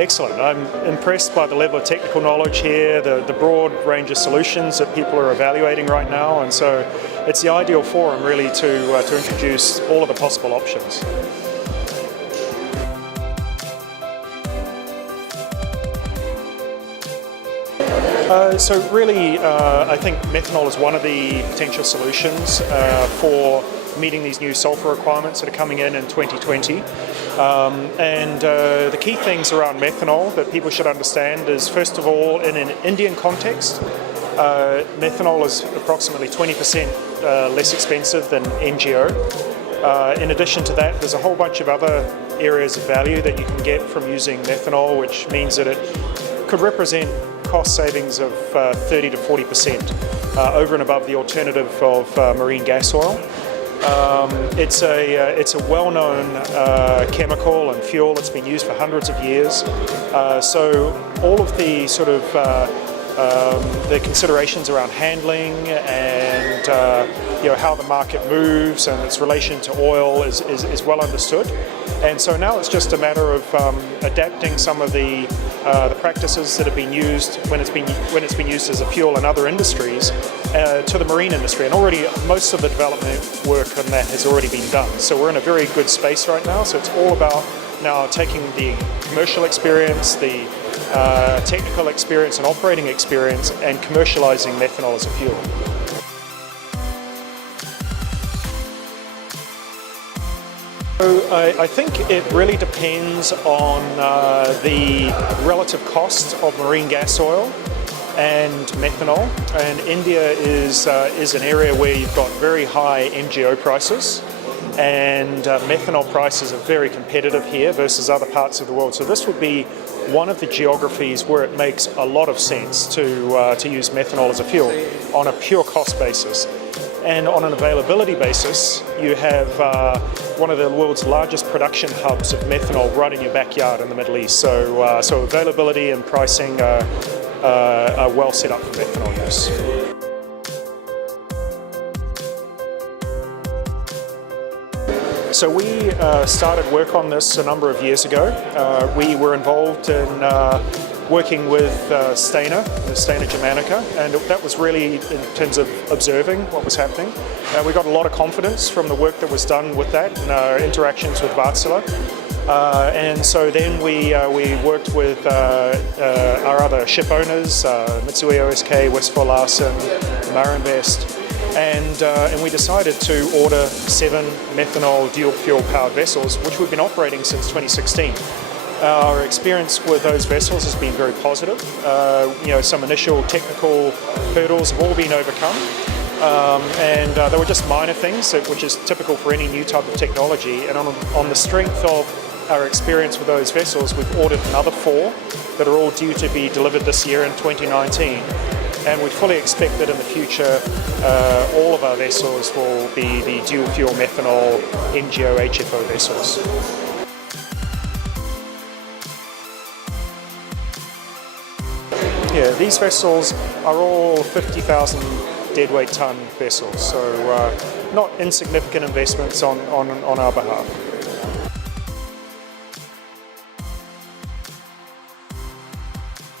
excellent. I'm impressed by the level of technical knowledge here, the broad range of solutions that people are evaluating right now, and so it's the ideal forum really to introduce all of the possible options. So really, I think methanol is one of the potential solutions for meeting these new sulfur requirements that are coming in 2020. The key things around methanol that people should understand is, first of all, in an Indian context, methanol is approximately 20% less expensive than MGO. In addition to that, there's a whole bunch of other areas of value that you can get from using methanol, which means that it could represent cost savings of 30 to 40% over and above the alternative of marine gas oil. It's a well-known chemical and fuel that's been used for hundreds of years. So all of the sort of the considerations around handling and how the market moves and its relation to oil is well understood. And so now it's just a matter of adapting some of the practices that have been used when it's been used as a fuel in other industries to the marine industry. And already most of the development work on that has already been done. So we're in a very good space right now. So it's all about now taking the commercial experience, the technical experience and operating experience, and commercializing methanol as a fuel. So I think it really depends on the relative cost of marine gas oil and methanol. And India is an area where you've got very high MGO prices, and methanol prices are very competitive here versus other parts of the world. So this would be one of the geographies where it makes a lot of sense to use methanol as a fuel on a pure cost basis. And on an availability basis, you have one of the world's largest production hubs of methanol right in your backyard in the Middle East. So, so availability and pricing are well set up for methanol use. So we started work on this a number of years ago. We were involved in working with Stena Germanica, and that was really in terms of observing what was happening. We got a lot of confidence from the work that was done with that and our interactions with Wärtsilä. And so then we worked with our other ship owners, Mitsui O.S.K., Westfold Larsen, Marinvest, and we decided to order 7 methanol dual-fuel powered vessels, which we've been operating since 2016. Our experience with those vessels has been very positive. Some initial technical hurdles have all been overcome, and they were just minor things, which is typical for any new type of technology. And on the strength of our experience with those vessels, we've ordered another 4 that are all due to be delivered this year in 2019. And we fully expect that in the future, all of our vessels will be the dual-fuel methanol MGO HFO vessels. Yeah, these vessels are all 50,000 deadweight ton vessels, so not insignificant investments on our behalf.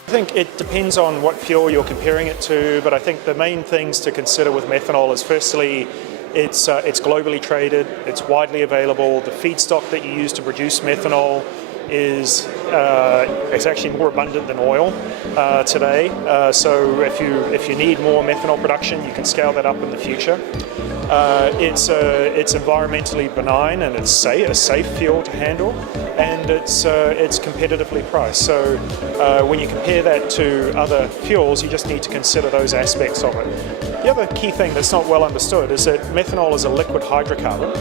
I think it depends on what fuel you're comparing it to, but I think the main things to consider with methanol is, firstly, it's globally traded, it's widely available. The feedstock that you use to produce methanol is it's actually more abundant than oil today. So if you need more methanol production, you can scale that up in the future. It's environmentally benign, and it's a safe fuel to handle, and it's competitively priced. So when you compare that to other fuels, you just need to consider those aspects of it. The other key thing that's not well understood is that methanol is a liquid hydrocarbon,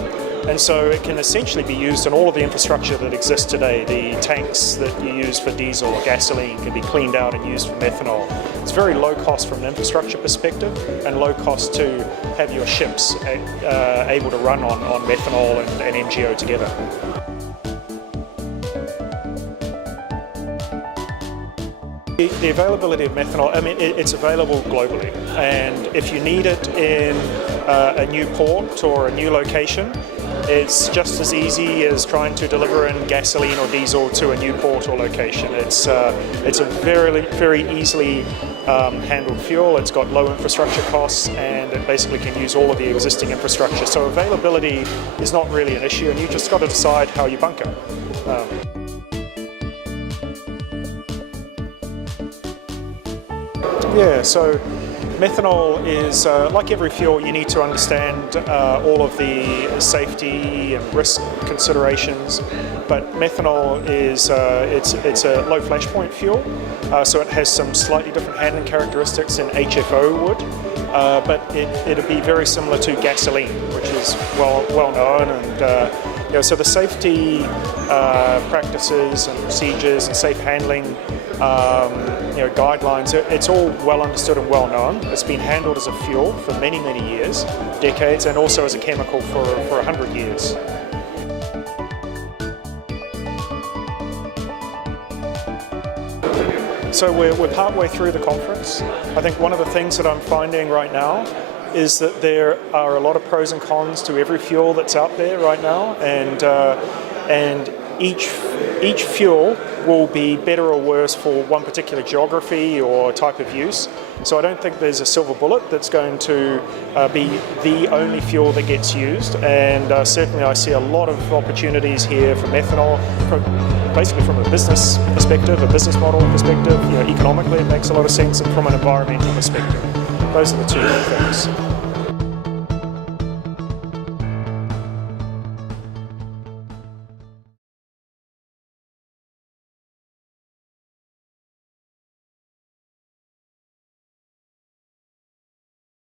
and so it can essentially be used in all of the infrastructure that exists today. The tanks that you use for diesel or gasoline can be cleaned out and used for methanol. It's very low cost from an infrastructure perspective, and low cost to have your ships able to run on methanol and MGO together. The availability of methanol, I mean, it's available globally, and if you need it in a new port or a new location, it's just as easy as trying to deliver in gasoline or diesel to a new port or location. It's a very easily handled fuel. It's got low infrastructure costs, and it basically can use all of the existing infrastructure. So availability is not really an issue, and you just got to decide how you bunker. Yeah, so methanol is, like every fuel, you need to understand all of the safety and risk considerations, but methanol is, it's a low flash point fuel, so it has some slightly different handling characteristics than HFO would, but it'll be very similar to gasoline, which is well known, and so the safety practices and procedures and safe handling guidelines, it's all well understood and well known. It's been handled as a fuel for many years, decades, and also as a chemical for 100 years. So we're partway through the conference. I think one of the things that I'm finding right now is that there are a lot of pros and cons to every fuel that's out there right now, and each fuel will be better or worse for one particular geography or type of use. So I don't think there's a silver bullet that's going to be the only fuel that gets used, and certainly I see a lot of opportunities here for methanol, basically from a business perspective, a business model perspective. Economically it makes a lot of sense, and from an environmental perspective. Those are the two things.